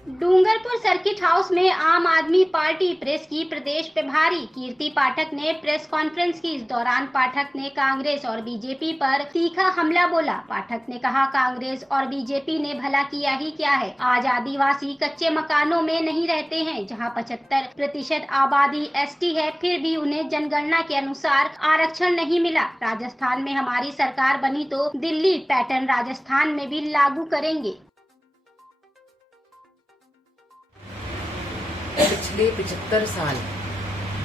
Dungarpur circuit house में आम आदमी पार्टी प्रेस की प्रदेश प्रभारी कीर्ति पाठक ने प्रेस कॉन्फ्रेंस की। इस दौरान पाठक ने कांग्रेस और बीजेपी पर तीखा हमला बोला। पाठक ने कहा, कांग्रेस और बीजेपी ने भला किया ही क्या है। आज आदिवासी कच्चे मकानों में नहीं रहते हैं, जहां 75% आबादी एसटी है, फिर भी उन्हें जनगणना के अनुसार आरक्षण नहीं मिला। राजस्थान में हमारी सरकार बनी तो दिल्ली पैटर्न राजस्थान में भी लागू करेंगे। पिछले 75 साल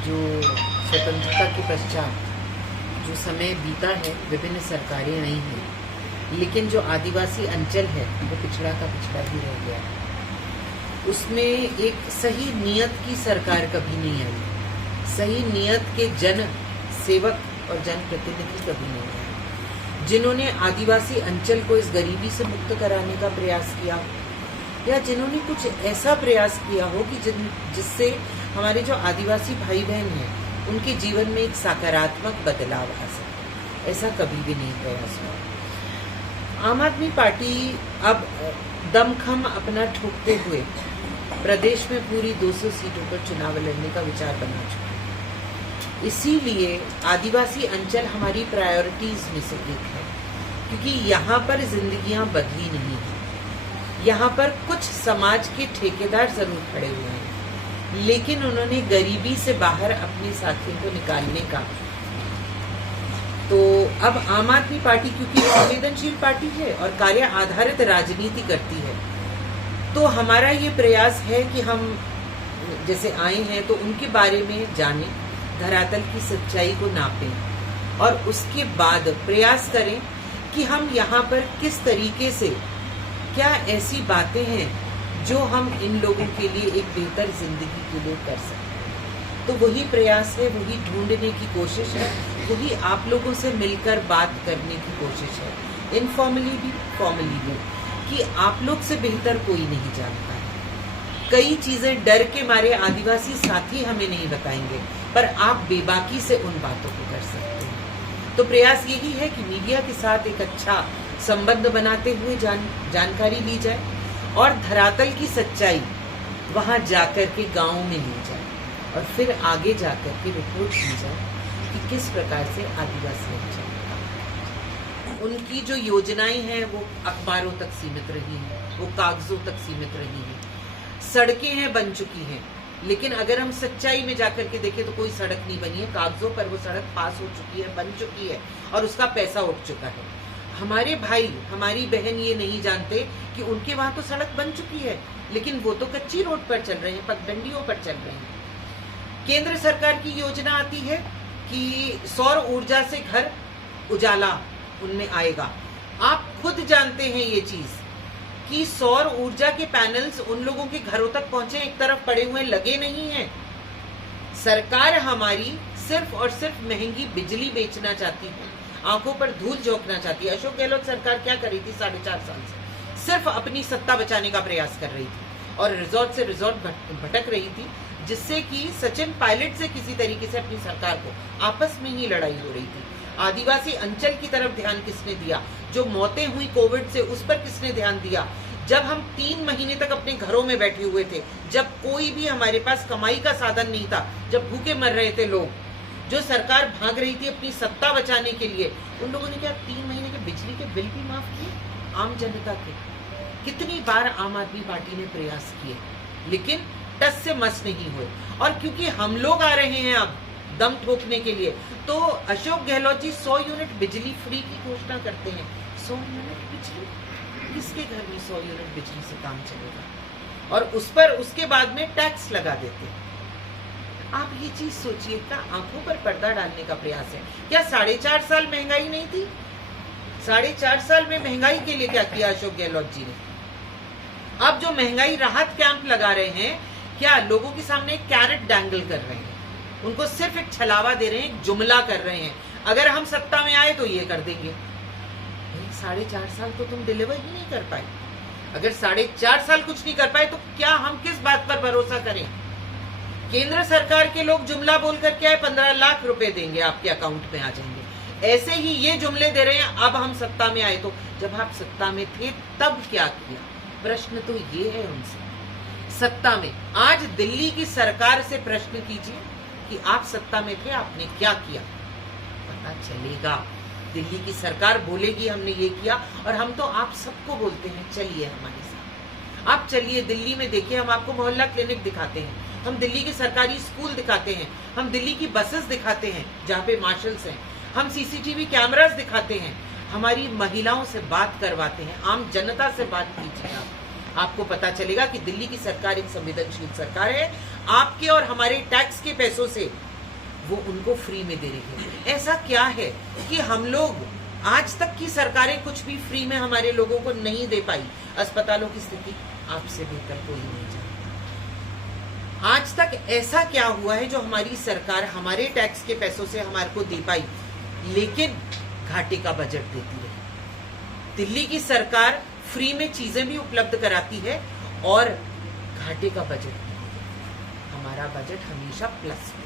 जो स्वतंत्रता के पश्चात जो समय बीता है, विभिन्न सरकारें आई हैं, लेकिन जो आदिवासी अंचल है वो पिछड़ा का पिछड़ा ही रह गया है। उसमें एक सही नियत की सरकार कभी नहीं आई, सही नियत के जन सेवक और जनप्रतिनिधि कभी नहीं आए, जिन्होंने आदिवासी अंचल को इस गरीबी से मुक्त कराने का प्रयास किया, या जिन्होंने कुछ ऐसा प्रयास किया हो कि जिससे हमारे जो आदिवासी भाई बहन हैं उनके जीवन में एक सकारात्मक बदलाव आ सके। ऐसा कभी भी नहीं प्रयास हुआ। आम आदमी पार्टी अब दमखम अपना ठोकते हुए प्रदेश में पूरी 200 सीटों पर चुनाव लड़ने का विचार बना चुका है। इसीलिए आदिवासी अंचल हमारी प्रायोरिटीज में से एक है, क्योंकि यहाँ पर जिंदगियां बदली नहीं है। यहाँ पर कुछ समाज के ठेकेदार जरूर खड़े हुए हैं, लेकिन उन्होंने गरीबी से बाहर अपने साथियों को निकालने का। तो अब आम आदमी पार्टी क्योंकि संवेदनशील पार्टी है और कार्य आधारित राजनीति करती है, तो हमारा ये प्रयास है कि हम जैसे आए हैं तो उनके बारे में जानें, धरातल की सच्चाई को नापें और उसके बाद प्रयास करें कि हम यहाँ पर किस तरीके से, क्या ऐसी बातें हैं जो हम इन लोगों के लिए एक बेहतर जिंदगी के लिए कर सकते हैं। तो वही प्रयास है, वही ढूंढने की कोशिश है, वही आप लोगों से मिलकर बात करने की कोशिश है, इनफॉर्मली भी फॉर्मली भी, कि आप लोग से बेहतर कोई नहीं जानता है। कई चीजें डर के मारे आदिवासी साथी हमें नहीं बताएंगे, पर आप बेबाकी से उन बातों को कर सकते हैं। तो प्रयास यही है कि मीडिया के साथ एक अच्छा संबंध बनाते हुए जानकारी ली जाए और धरातल की सच्चाई वहां जाकर के गांव में ली जाए और फिर आगे जाकर के रिपोर्ट की जाए कि किस प्रकार से आदिवासी उनकी जो योजनाएं हैं वो अखबारों तक सीमित रही हैं, वो कागजों तक सीमित रही हैं। सड़कें हैं बन चुकी हैं, लेकिन अगर हम सच्चाई में जाकर के देखें तो कोई सड़क नहीं बनी है। कागजों पर वो सड़क पास हो चुकी है, बन चुकी है और उसका पैसा उठ चुका है। हमारे भाई हमारी बहन ये नहीं जानते कि उनके वहां तो सड़क बन चुकी है, लेकिन वो तो कच्ची रोड पर चल रहे हैं, पगडंडियों पर चल रहे हैं। केंद्र सरकार की योजना आती है कि सौर ऊर्जा से घर उजाला उनमें आएगा। आप खुद जानते हैं ये चीज कि सौर ऊर्जा के पैनल्स उन लोगों के घरों तक पहुंचे, एक तरफ पड़े हुए लगे नहीं हैं। सरकार हमारी सिर्फ और सिर्फ महंगी बिजली बेचना चाहती है, आंखों पर धूल झोंकना चाहती है। अशोक गहलोत सरकार क्या कर रही थी 4.5 साल से? सिर्फ अपनी सत्ता बचाने का प्रयास कर रही थी और रिजॉर्ट से रिजॉर्ट भटक रही थी, जिससे कि सचिन पायलट से किसी तरीके से अपनी सरकार को आपस में ही लड़ाई हो रही थी। आदिवासी अंचल की तरफ ध्यान किसने दिया? जो मौतें हुई कोविड से, उस पर किसने ध्यान दिया? जब हम 3 महीने तक अपने घरों में बैठे हुए थे, जब कोई भी हमारे पास कमाई का साधन नहीं था, जब भूखे मर रहे थे लोग, जो सरकार भाग रही थी अपनी सत्ता बचाने के लिए, उन लोगों ने क्या 3 महीने के बिजली के बिल भी माफ किए आम जनता के? कितनी बार आम आदमी पार्टी ने प्रयास किए, लेकिन टस से मस नहीं हुए। और क्योंकि हम लोग आ रहे हैं अब दम ठोकने के लिए, तो अशोक गहलोत जी 100 यूनिट बिजली फ्री की घोषणा करते हैं। 100 यूनिट बिजली, किसके घर में 100 यूनिट बिजली से काम चलेगा? और उस पर उसके बाद में टैक्स लगा देते हैं। आप ये चीज सोचिए, क्या आंखों पर पर्दा डालने का प्रयास है? क्या 4.5 साल महंगाई नहीं थी? 4.5 साल में महंगाई के लिए क्या किया अशोक गहलोत जी ने? अब जो महंगाई राहत कैंप लगा रहे हैं, क्या लोगों के सामने एक कैरेट डैंगल कर रहे हैं? उनको सिर्फ एक छलावा दे रहे हैं, एक जुमला कर रहे हैं, अगर हम सत्ता में आए तो ये कर देंगे। 4.5 साल तो तुम डिलीवर ही नहीं कर पाए। अगर 4.5 साल कुछ नहीं कर पाए तो क्या हम किस बात पर भरोसा करें? केंद्र सरकार के लोग जुमला बोल कर क्या है, 15 लाख रुपए देंगे, आपके अकाउंट में आ जाएंगे। ऐसे ही ये जुमले दे रहे हैं अब हम सत्ता में आए तो। जब आप सत्ता में थे तब क्या किया? प्रश्न तो ये है उनसे। सत्ता में। आज दिल्ली की सरकार से प्रश्न कीजिए कि आप सत्ता में थे, आपने क्या किया, पता चलेगा। दिल्ली की सरकार बोलेगी हमने ये किया, और हम तो आप सबको बोलते हैं चलिए हमारे साथ। आप चलिए दिल्ली में देखिए, हम आपको मोहल्ला क्लिनिक दिखाते हैं, हम दिल्ली के सरकारी स्कूल दिखाते हैं, हम दिल्ली की बसेस दिखाते हैं जहाँ पे मार्शल्स हैं, हम सीसीटीवी कैमरास दिखाते हैं, हमारी महिलाओं से बात करवाते हैं, आम जनता से बात कीजिए। आपको पता चलेगा कि दिल्ली की सरकार एक संवेदनशील सरकार है। आपके और हमारे टैक्स के पैसों से वो उनको फ्री में दे रही है। ऐसा क्या है कि हम लोग, आज तक की सरकारें कुछ भी फ्री में हमारे लोगों को नहीं दे पाई। अस्पतालों की स्थिति आपसे बेहतर कोई नहीं जानता। आज तक ऐसा क्या हुआ है जो हमारी सरकार हमारे टैक्स के पैसों से हमारे को दे पाई, लेकिन घाटे का बजट देती रही। दिल्ली की सरकार फ्री में चीजें भी उपलब्ध कराती है और घाटे का बजट, हमारा बजट हमेशा प्लस में